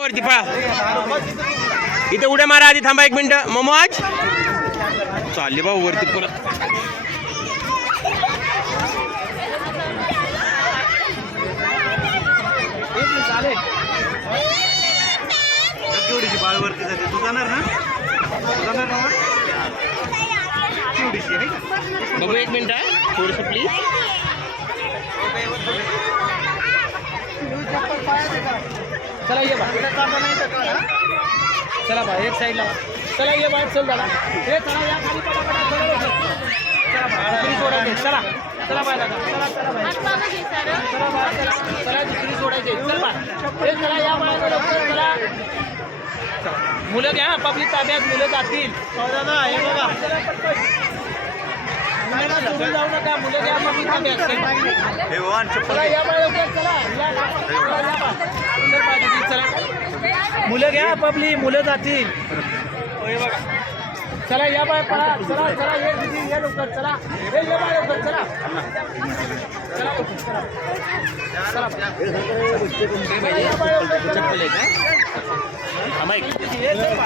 वरती पळा इथे उड्या मारा आधी थांबा 1 मिनिट मोमो आज चालले भाऊ वरती परत बाळवरती जाते तू जाणार ना बघू 1 मिनिट थोडस प्लीज चला ये बा चला बा एक साइडला चला ये बा चल दादा हे चला या खाली पटापटा चला बा दुसरी सोडायची चला चला बा दादा चला चला बा चला बा चला दुसरी सोडायची चल बा हे चला या बा लवकर चला मुलं घ्या पब्लिक ताब्यात मुलं जातील दादा हे बघा जाऊ नका मुलं घ्या पब्लिक ताब्यात चला या बा लवकर चला चला मुलं घ्या पब्लिक मुलं जातील चला या बाय पळा चला चला ये दीदी ये लवकर चला हे ये बाय लवकर चला चला चला चला